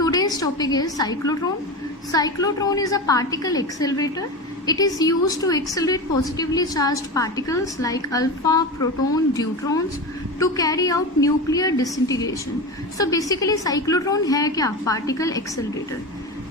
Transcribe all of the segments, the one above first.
today's topic is cyclotron. Cyclotron is a particle accelerator. It is used to accelerate positively charged particles like alpha, proton, deuterons to carry out nuclear disintegration. So basically cyclotron है क्या? Particle accelerator.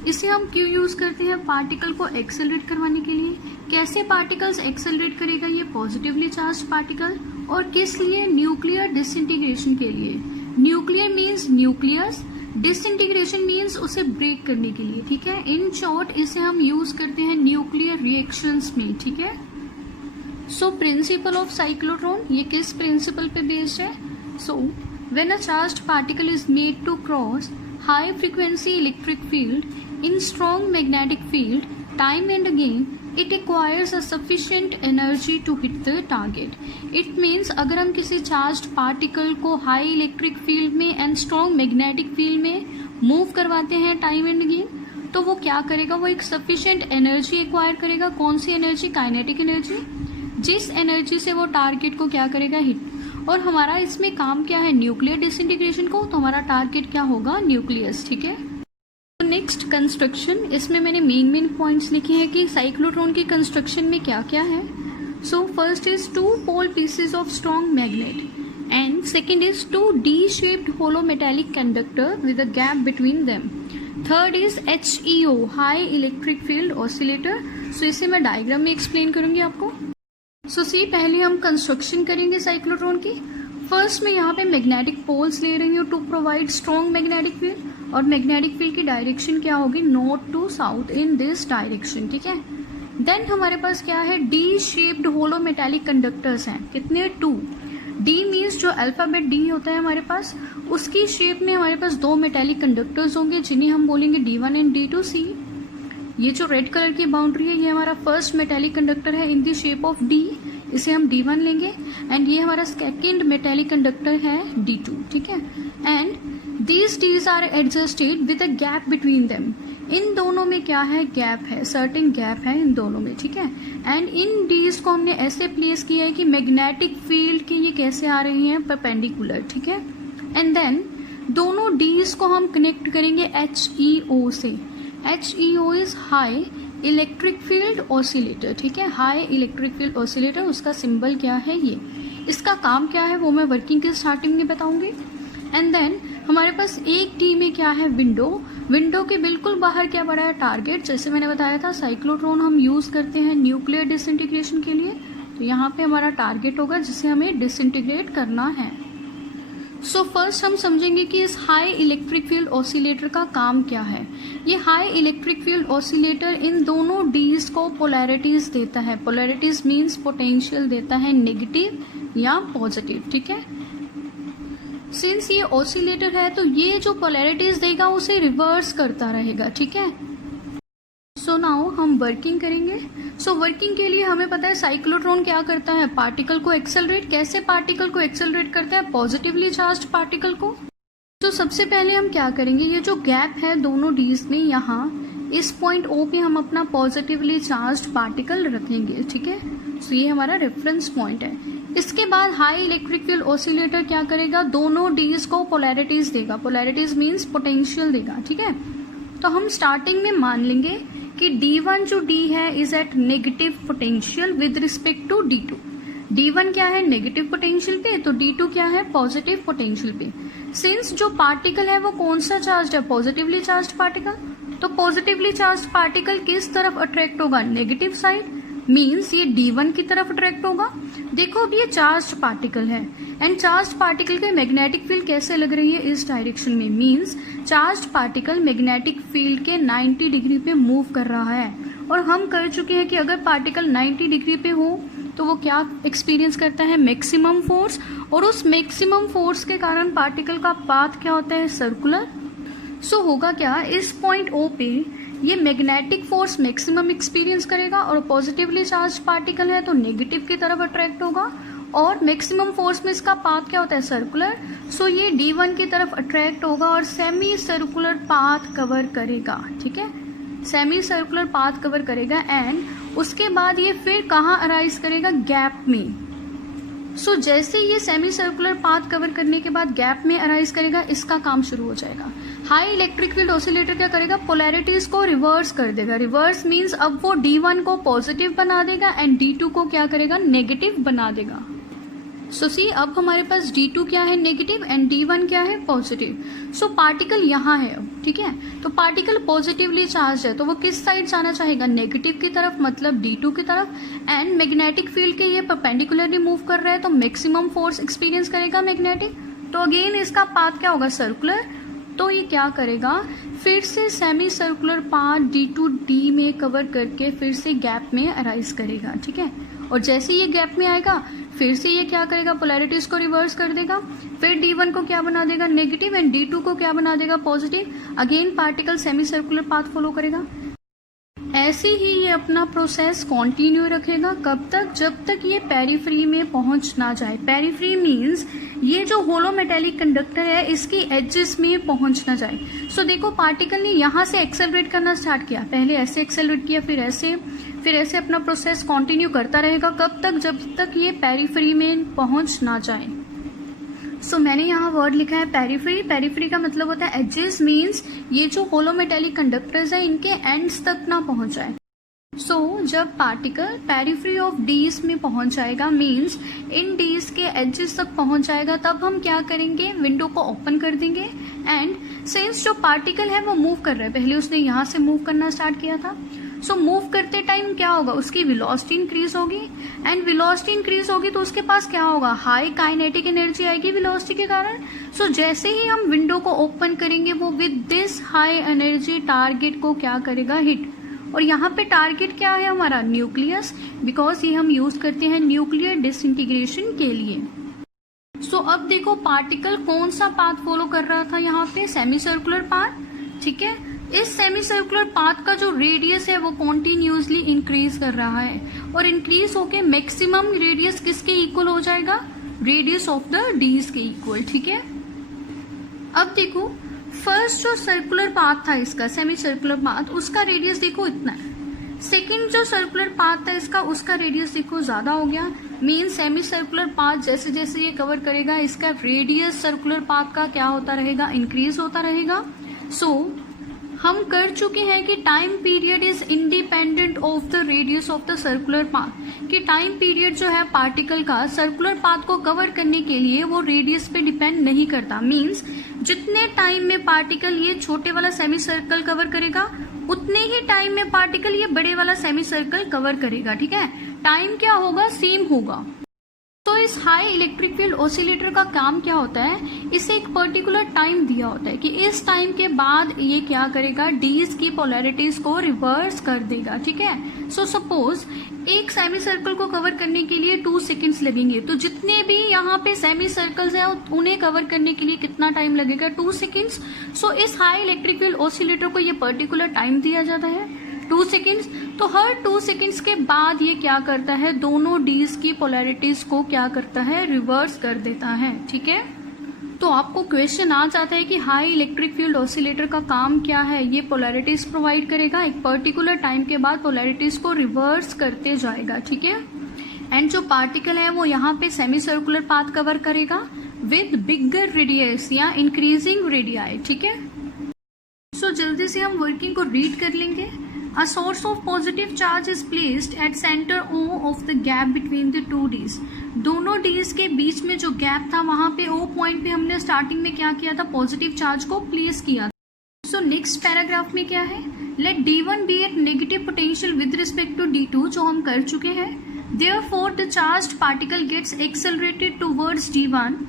इसे हम क्यों use करते हैं? Particle को accelerate करवाने के लिए. कैसे पार्टिकल्स एक्सेलरेट करेगा ये? Positively charge particle. और किस लिए? न्यूक्लियर डिसइंटीग्रेशन के लिए. Nuclear means nucleus, disintegration means उसे ब्रेक करने के लिए. ठीक है. इन शॉर्ट इसे हम यूज करते हैं न्यूक्लियर रिएक्शंस में. ठीक है. सो प्रिंसिपल ऑफ साइक्लोट्रॉन, ये किस प्रिंसिपल पे बेस्ड है? So when a charged particle is made to cross high frequency electric field in strong magnetic field, time and again it acquires a sufficient energy to hit the target. It means अगर हम किसी charged particle को high electric field में and strong magnetic field में move करवाते हैं time and again, तो वो क्या करेगा? वो एक sufficient energy acquire करेगा. कौन सी energy? kinetic energy. जिस energy से वो target को क्या करेगा? hit. और हमारा इसमें काम क्या है? न्यूक्लियर डिसइंटीग्रेशन को. तो हमारा टारगेट क्या होगा? न्यूक्लियस. ठीक है. तो नेक्स्ट कंस्ट्रक्शन, इसमें मैंने मेन पॉइंट्स लिखे हैं कि साइक्लोट्रॉन की कंस्ट्रक्शन में क्या क्या है. So first is 2 pole pieces of strong magnet and second is 2 D-shaped hollow metallic conductor with a gap between them. Third is HEO high electric field oscillator. So इसे मैं डायग्राम में explain करूंगी आपको. सो सी पहले हम कंस्ट्रक्शन करेंगे cyclotron की. First में यहाँ पे मैग्नेटिक पोल्स ले रही हूँ to provide strong magnetic field. और मैग्नेटिक फील्ड की डायरेक्शन क्या होगी? North to south in this direction. ठीक है. देन हमारे पास क्या है? D-shaped होलो मेटेलिक कंडक्टर्स हैं. कितने? 2. D मीन्स जो अल्फाबेट D होता है हमारे पास, उसकी शेप में हमारे पास 2 मेटेलिक कंडक्टर्स होंगे जिन्हें हम बोलेंगे D1 एंड D2. C ये जो रेड कलर की बाउंड्री है ये हमारा फर्स्ट मेटेलिक कंडक्टर है इन दी शेप ऑफ D, इसे हम D1 लेंगे. एंड ये हमारा सेकेंड मेटेलिक कंडक्टर है D2. ठीक है. And these Ds are adjusted with a gap between them. इन दोनों में क्या है? गैप है, सर्टेन गैप है इन दोनों में. ठीक है. एंड इन Ds को हमने ऐसे प्लेस किया है कि मैग्नेटिक फील्ड के ये कैसे आ रही हैं? परपेंडिकुलर. ठीक है. एंड देन दोनों Ds को हम कनेक्ट करेंगे HEO से. HEO is high electric field oscillator. ठीक है. हाई इलेक्ट्रिक फील्ड ऑसिलेटर, उसका सिंबल क्या है? ये. इसका काम क्या है वो मैं वर्किंग के स्टार्टिंग में बताऊंगी. एंड देन हमारे पास एक टी में क्या है? विंडो. विंडो के बिल्कुल बाहर क्या पड़ा है? टारगेट. जैसे मैंने बताया था साइक्लोट्रॉन हम यूज करते हैं न्यूक्लियर डिसइंटीग्रेशन के लिए. तो यहाँ पे हमारा टारगेट होगा जिसे हमें डिसइंटीग्रेट करना है. सो फर्स्ट हम समझेंगे कि इस हाई इलेक्ट्रिक फील्ड ऑसिलेटर का काम क्या है. ये हाई इलेक्ट्रिक फील्ड ऑसिलेटर इन दोनों Ds को पोलैरिटीज देता है. पोलैरिटीज मींस पोटेंशियल देता है, नेगेटिव या पॉजिटिव. ठीक है. सिंस ये ऑसिलेटर है तो ये जो पोलैरिटीज देगा उसे रिवर्स करता रहेगा. ठीक है. सो नाउ हम वर्किंग करेंगे. सो वर्किंग के लिए हमें पता है साइक्लोट्रॉन क्या करता है? पार्टिकल को एक्सेलरेट. कैसे पार्टिकल को एक्सेलरेट करता है? पॉजिटिवली चार्ज्ड पार्टिकल को. तो सबसे पहले हम क्या करेंगे? ये जो गैप है दोनों Ds में, यहाँ इस पॉइंट O पे हम अपना पॉजिटिवली चार्ज्ड पार्टिकल रखेंगे. ठीक है. सो ये हमारा रेफरेंस पॉइंट है. इसके बाद हाई इलेक्ट्रिक फील्ड ऑसिलेटर क्या करेगा? दोनों Ds को पोलैरिटीज देगा. पोलैरिटीज मीन्स पोटेंशियल देगा. ठीक है. तो हम स्टार्टिंग में मान लेंगे कि D1 जो D है is at negative potential with respect to D2. D1 क्या है? नेगेटिव पोटेंशियल पे. तो D2 क्या है? पॉजिटिव पोटेंशियल पे. सिंस जो पार्टिकल है वो कौन सा चार्ज है? Positively charge particle. तो पॉजिटिवली चार्ज पार्टिकल किस तरफ अट्रैक्ट होगा? Negative side. मीन्स ये D1 की तरफ अट्रैक्ट होगा. देखो अब ये चार्ज पार्टिकल है एंड चार्ज पार्टिकल के मैग्नेटिक फील्ड कैसे लग रही है? इस डायरेक्शन में. Means charge particle magnetic field के 90 डिग्री पे मूव कर रहा है. और हम कर चुके हैं कि अगर पार्टिकल 90 डिग्री पे हो तो वो क्या एक्सपीरियंस करता है? Maximum force. और उस मैक्सिमम फोर्स के कारण पार्टिकल का पाथ क्या होता है? सर्कुलर. सो होगा क्या? इस पॉइंट O पे ये मैग्नेटिक फोर्स मैक्सिमम एक्सपीरियंस करेगा और पॉजिटिवली चार्ज पार्टिकल है तो नेगेटिव की तरफ अट्रैक्ट होगा. और मैक्सिमम फोर्स में इसका पाथ क्या होता है? सर्कुलर. सो ये D1 की तरफ अट्रैक्ट होगा और सेमी सर्कुलर पाथ कवर करेगा. ठीक है. सेमी सर्कुलर पाथ कवर करेगा. एंड उसके बाद ये फिर कहाँ अराइज करेगा? गैप में. सो जैसे ये सेमी सर्कुलर पाथ कवर करने के बाद गैप में अराइज करेगा, इसका काम शुरू हो जाएगा। हाई इलेक्ट्रिक फील्ड ऑसिलेटर क्या करेगा, पोलैरिटीज को रिवर्स कर देगा। रिवर्स मींस अब वो D1 को पॉजिटिव बना देगा एंड D2 को क्या करेगा, नेगेटिव बना देगा। सो सी अब हमारे पास D2 क्या है, नेगेटिव, एंड D1 क्या है, पॉजिटिव। सो पार्टिकल यहाँ है अब, ठीक है। तो पार्टिकल पॉजिटिवली चार्ज है तो वो किस साइड जाना चाहेगा, नेगेटिव की तरफ, मतलब D2 की तरफ। एंड मैग्नेटिक फील्ड के ये परपेंडिकुलरली मूव कर रहा है तो मैक्सिमम फोर्स एक्सपीरियंस करेगा मैग्नेटिक। तो अगेन इसका पाथ क्या होगा, सर्कुलर। तो ये क्या करेगा, फिर से semi circular path D2 D में कवर करके फिर से गैप में अराइज करेगा, ठीक है। और जैसे ये गैप में आएगा फिर से ये क्या करेगा, पोलैरिटीज को रिवर्स कर देगा। फिर D1 को क्या बना देगा, नेगेटिव, एंड D2 को क्या बना देगा, positive. Again particle semi circular path follow करेगा। ऐसे ही ये अपना प्रोसेस कंटिन्यू रखेगा, कब तक, जब तक ये पेरिफ्री में पहुंच ना जाए। पेरिफ्री मींस ये जो होलो मेटेलिक कंडक्टर है इसकी एजेस में पहुंच ना जाए। सो देखो पार्टिकल ने यहाँ से एक्सेलरेट करना स्टार्ट किया, पहले ऐसे एक्सेलरेट किया, फिर ऐसे अपना प्रोसेस कंटिन्यू करता रहेगा। कब तक, जब तक ये पेरिफ्री में पहुंच ना जाए। सो मैंने यहाँ वर्ड लिखा है पेरिफ्री। पेरिफ्री का मतलब होता है एजेस, मींस ये जो होलो मेटेलिक कंडक्टर्स है इनके एंड्स तक ना पहुंच जाए। सो जब पार्टिकल पेरिफ्री ऑफ डीज में पहुंच जाएगा, मींस इन डीज के एजेस तक पहुंच जाएगा, तब हम क्या करेंगे, विंडो को ओपन कर देंगे। एंड सिंस जो पार्टिकल है वो मूव कर रहा है, पहले उसने यहाँ से मूव करना स्टार्ट किया था। सो मूव करते टाइम क्या होगा, उसकी वेलोसिटी इंक्रीज होगी, एंड वेलोसिटी इंक्रीज होगी तो उसके पास क्या होगा, हाई काइनेटिक एनर्जी आएगी वेलोसिटी के कारण। सो जैसे ही हम विंडो को ओपन करेंगे वो with this high energy target को क्या करेगा, हिट। और यहाँ पे टारगेट क्या है हमारा, न्यूक्लियस, बिकॉज ये हम यूज करते हैं न्यूक्लियर डिसइंटीग्रेशन के लिए। सो अब देखो पार्टिकल कौन सा पाथ फॉलो कर रहा था, यहाँ पे सेमी सर्कुलर पाथ, ठीक है। इस सेमी सर्कुलर पाथ का जो रेडियस है वो कॉन्टिन्यूसली इंक्रीज कर रहा है, और इंक्रीज होके मैक्सिमम रेडियस किसके इक्वल हो जाएगा, रेडियस ऑफ द डीज के इक्वल, ठीक है। अब देखो फर्स्ट जो सर्कुलर पाथ था इसका, सेमी सर्कुलर पाथ, उसका रेडियस देखो इतना है। सेकेंड जो सर्कुलर पाथ था इसका, उसका रेडियस देखो ज्यादा हो गया। मीन सेमी सर्कुलर पाथ जैसे जैसे ये कवर करेगा इसका रेडियस सर्कुलर पाथ का क्या होता रहेगा, इंक्रीज होता रहेगा। सो हम कर चुके हैं कि time period is independent of the radius of the circular path, कि टाइम पीरियड जो है पार्टिकल का सर्कुलर पाथ को कवर करने के लिए वो रेडियस पे डिपेंड नहीं करता। मींस जितने टाइम में पार्टिकल ये छोटे वाला सेमी सर्कल कवर करेगा उतने ही टाइम में पार्टिकल ये बड़े वाला सेमी सर्कल कवर करेगा, ठीक है। टाइम क्या होगा, सेम होगा। तो इस हाई इलेक्ट्रिक फील्ड ऑसिलेटर का काम क्या होता है, इसे एक पर्टिकुलर टाइम दिया होता है कि इस टाइम के बाद ये क्या करेगा, डीज की पोलैरिटीज को रिवर्स कर देगा, ठीक है। सो सपोज एक सेमी सर्कल को कवर करने के लिए 2 सेकेंड्स लगेंगे, तो जितने भी यहाँ पे सेमी सर्कल्स हैं उन्हें कवर करने के लिए कितना टाइम लगेगा, 2 सेकेंड्स। सो इस हाई इलेक्ट्रिक फील्ड ऑसिलेटर को ये पर्टिकुलर टाइम दिया जाता है 2 सेकेंड्स। तो हर 2 सेकेंड्स के बाद ये क्या करता है, दोनों डीज की पोलैरिटीज को क्या करता है, रिवर्स कर देता है, ठीक है। तो आपको क्वेश्चन आ जाता है कि हाई इलेक्ट्रिक फील्ड ऑसिलेटर का काम क्या है, ये पोलैरिटीज प्रोवाइड करेगा, एक पर्टिकुलर टाइम के बाद पोलैरिटीज को रिवर्स करते जाएगा, ठीक है। एंड जो पार्टिकल है वो यहाँ पे सेमी सर्कुलर पाथ कवर करेगा विद बिगर रेडियस या इंक्रीजिंग रेडियाई, ठीक है। सो जल्दी से हम वर्किंग को रीड कर लेंगे। A source of positive charge is placed at center O of the gap between the two D's. दोनों D's के बीच में जो गैप था वहां पे O पॉइंट पे हमने स्टार्टिंग में क्या किया था, पॉजिटिव चार्ज को प्लेस किया। सो नेक्स्ट पैराग्राफ में क्या है, let D1 be at negative potential with respect to D2, जो हम कर चुके हैं। Therefore the charged particle gets accelerated towards D1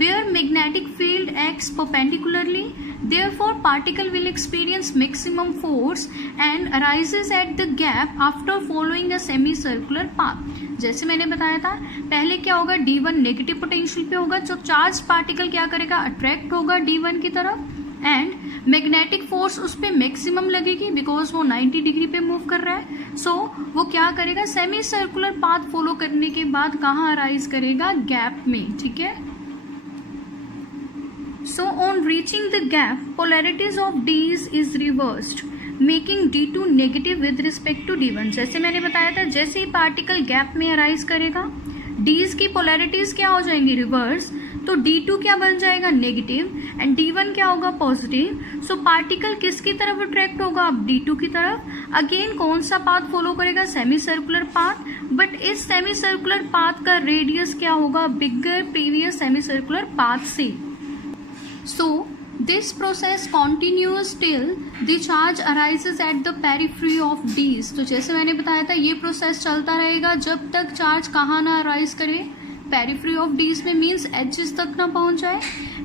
where magnetic field acts perpendicularly. Therefore particle will experience maximum force and arises at the gap after following a semicircular path. जैसे मैंने बताया था पहले क्या होगा, D1 नेगेटिव पोटेंशियल पे होगा, जो चार्ज पार्टिकल क्या करेगा, अट्रैक्ट होगा D1 की तरफ, एंड मैग्नेटिक फोर्स उस पर मैक्सिमम लगेगी बिकॉज वो 90 डिग्री पे मूव कर रहा है। सो वो क्या करेगा, सेमी सर्कुलर पाथ फॉलो करने के बाद कहाँ अराइज करेगा, गैप में, ठीक है। So on reaching the gap, polarities of D's is reversed, making D2 negative with respect to D1. जैसे मैंने बताया था जैसे ही पार्टिकल गैप में अराइज करेगा डीज की पोलैरिटीज क्या हो जाएंगी, रिवर्स, तो D2 क्या बन जाएगा, नेगेटिव, एंड D1 क्या होगा, पॉजिटिव. सो पार्टिकल किसकी तरफ अट्रैक्ट होगा, अब D2 की तरफ. अगेन कौन सा पाथ फॉलो करेगा, सेमी सर्कुलर पाथ, बट इस सेमी सर्कुलर पाथ का रेडियस क्या होगा, बिगर प्रीवियस सेमी सर्कुलर पाथ से. सो this process continues till the charge arises at the periphery of D's. तो जैसे मैंने बताया था ये प्रोसेस चलता रहेगा जब तक चार्ज कहाँ ना अराइज करे, पेरिफ्री ऑफ D's में, मीन्स एजेस तक ना पहुंच जाए.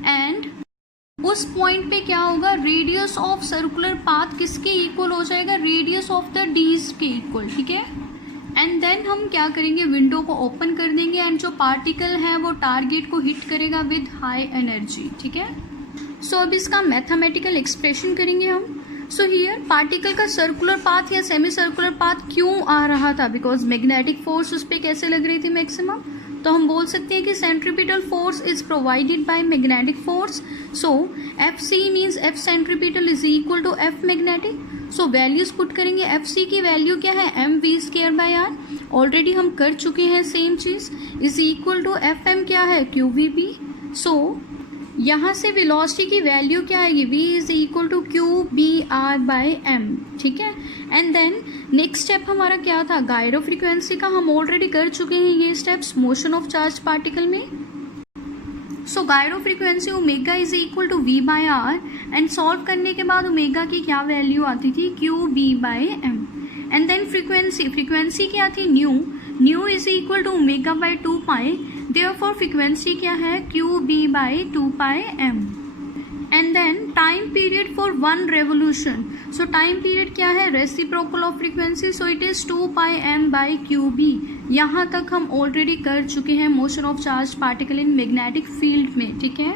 एंड उस पॉइंट पे क्या होगा, रेडियस ऑफ सर्कुलर पाथ किसके इक्वल हो जाएगा, रेडियस ऑफ द D's के इक्वल. ठीक है. एंड देन हम क्या करेंगे, विंडो को ओपन कर देंगे एंड जो पार्टिकल है वो टारगेट को हिट करेगा विद हाई एनर्जी. ठीक है. सो अब इसका मैथमेटिकल एक्सप्रेशन करेंगे हम. सो हियर पार्टिकल का सर्कुलर पाथ या सेमी सर्कुलर पाथ क्यों आ रहा था, बिकॉज मैग्नेटिक फोर्स उस पर कैसे लग रही थी, मैक्सिमम. तो हम बोल सकते हैं कि centripetal force is provided by magnetic force. So F C means F centripetal is equal to F magnetic. So values put करेंगे. एफ सी की वैल्यू क्या है, M V square by R, already हम कर चुके हैं सेम चीज, is equal to F M क्या है, क्यू वी बी. सो यहाँ से वेलोसिटी की वैल्यू क्या आएगी, v is equal to Q B R by M. ठीक है. एंड देन नेक्स्ट स्टेप हमारा क्या था, गायरो फ्रीक्वेंसी का हम ऑलरेडी कर चुके हैं ये steps motion of charge particle में. So gyro frequency omega is equal to V by R, and solve करने के बाद ओमेगा की क्या वैल्यू आती थी, Q B by M. And then frequency क्या थी, nu is equal to omega by 2 pi. Therefore frequency क्या है, QB by 2 pi m. And then time period for one revolution. So time period क्या है, reciprocal of frequency, so it is 2 pi m by QB. यहाँ तक हम already कर चुके हैं motion of charge particle in magnetic field में. ठीक है.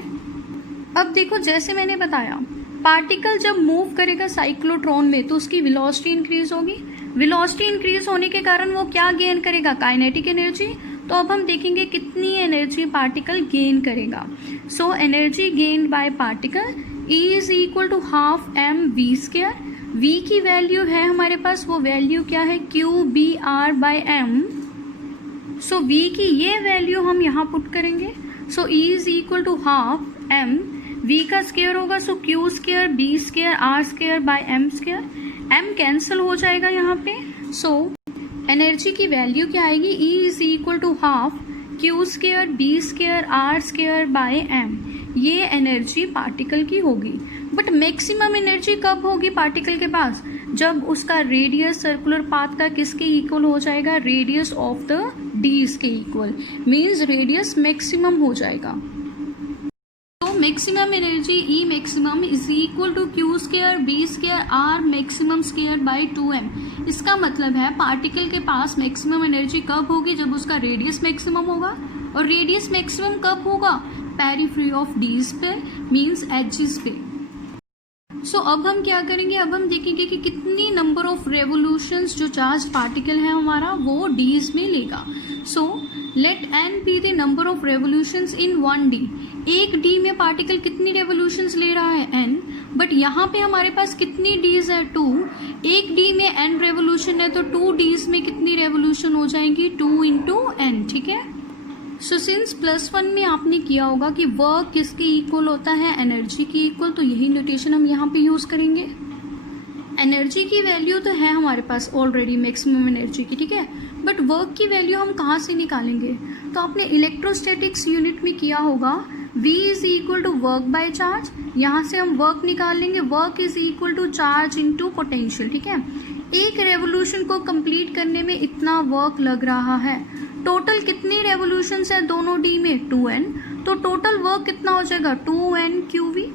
अब देखो जैसे मैंने बताया, पार्टिकल जब मूव करेगा साइक्लोट्रॉन में तो उसकी वेलोसिटी इंक्रीज होगी. वेलोसिटी इंक्रीज होने के कारण वो क्या गेन करेगा, काइनेटिक एनर्जी. तो अब हम देखेंगे कितनी एनर्जी पार्टिकल गेन करेगा. So energy gain by particle E is equal to half M V square. V की वैल्यू है हमारे पास, वो वैल्यू क्या है, Q B R by M. So V की ये वैल्यू हम यहाँ पुट करेंगे. So E is equal to half M, V का स्क्वायर होगा, so Q square B square R square by M square. M cancel हो जाएगा यहाँ पे. सो एनर्जी की वैल्यू क्या आएगी, E is equal to half Q square B square R square by M. ये एनर्जी पार्टिकल की होगी. बट मैक्सिमम एनर्जी कब होगी पार्टिकल के पास, जब उसका रेडियस सर्कुलर पाथ का किसके इक्वल हो जाएगा, रेडियस ऑफ द डीज के इक्वल, मीन्स रेडियस मैक्सिमम हो जाएगा. Maximum energy E maximum is equal to Q square B square R maximum square by 2m. इसका मतलब है पार्टिकल के पास मैक्सिमम एनर्जी कब होगी, जब उसका रेडियस मैक्सिमम होगा. और रेडियस मैक्सिमम कब होगा, पेरिफ्री ऑफ डीज पे, मीन्स एजेस पे. सो अब हम क्या करेंगे, अब हम देखेंगे कि कितनी नंबर ऑफ रेवोल्यूशंस जो चार्ज पार्टिकल है हमारा वो डीज में लेगा. So let N be the number of revolutions in 1D. एक डी में पार्टिकल कितनी रेवोल्यूशंस ले रहा है, n. बट यहाँ पे हमारे पास कितनी डीज है, 2. एक डी में n रेवोल्यूशन है तो 2 डीज में कितनी रेवोल्यूशन हो जाएंगी, 2 इंटू n. ठीक है. सो सिंस +1 में आपने किया होगा कि वर्क किसके इक्वल होता है, एनर्जी की इक्वल, तो यही नोटेशन हम यहाँ पे यूज करेंगे. एनर्जी की वैल्यू तो है हमारे पास ऑलरेडी मैक्सिमम एनर्जी की. ठीक है. बट वर्क की वैल्यू हम कहाँ से निकालेंगे, तो आपने इलेक्ट्रोस्टैटिक्स यूनिट में किया होगा, V is equal to work by charge. यहाँ से हम वर्क निकाल लेंगे, work is equal to charge into potential. ठीक है. एक रेवोल्यूशन को कंप्लीट करने में इतना वर्क लग रहा है. टोटल कितनी रेवोल्यूशंस है दोनों डी में, 2n. तो टोटल वर्क कितना हो जाएगा, 2n QV.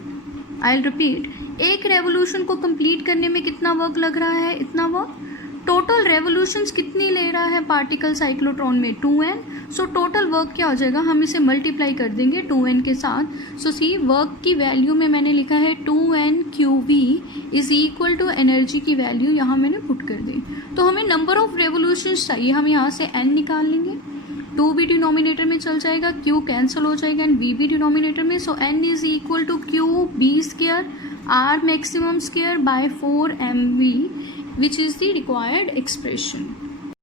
I will repeat, एक रेवोल्यूशन को कंप्लीट करने में कितना वर्क लग रहा है, इतना वर्क. टोटल रेवोल्यूशंस कितनी ले रहा है पार्टिकल साइक्लोट्रॉन में, 2n. सो टोटल वर्क क्या हो जाएगा, हम इसे मल्टीप्लाई कर देंगे 2n के साथ. सो सी वर्क की वैल्यू में मैंने लिखा है 2n QV is equal to energy की वैल्यू यहाँ मैंने पुट कर दी. तो हमें नंबर ऑफ रेवोल्यूशंस चाहिए, हम यहाँ से n निकाल लेंगे. 2 भी डिनोमिनेटर में चल जाएगा, Q कैंसिल हो जाएगा एंड V भी डिनोमिनेटर में. So n is equal to Q B square R maximum square by 4mv, which is the required expression.